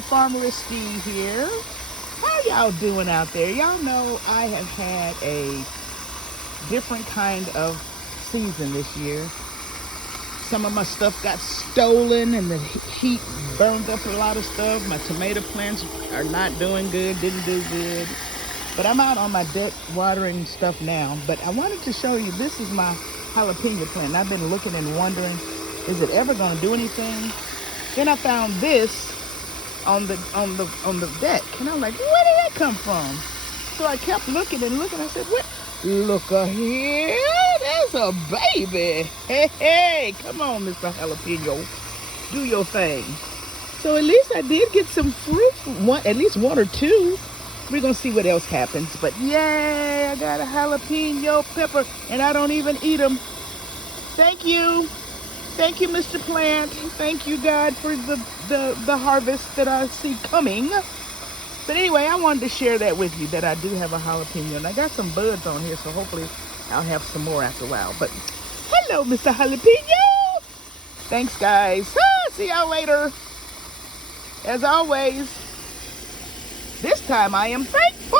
Farmeress Dee here. How y'all doing out there? Y'all know I have had a different kind of season this year. Some of my stuff got stolen and the heat burned up a lot of stuff. My tomato plants are not doing good, didn't do good. But I'm out on my deck watering stuff now. But I wanted to show you, this is my jalapeno plant. I've been looking and wondering, is it ever going to do anything? Then I found this on the deck, and I'm like, where did that come from? So I kept looking and looking. I said, what? Lookah here, there's a baby. Hey, come on, Mr. Jalapeno, do your thing. So at least I did get some fruit, at least one or two. We're gonna see what else happens. But yay, I got a jalapeno pepper, and I don't even eat them. Thank you. Thank you, Mr. Plant. Thank you, God, for the harvest that I see coming. But anyway, I wanted to share that with you, that I do have a jalapeno. And I got some buds on here, so hopefully I'll have some more after a while. But hello, Mr. Jalapeno. Thanks, guys. See y'all later. As always, this time I am thankful.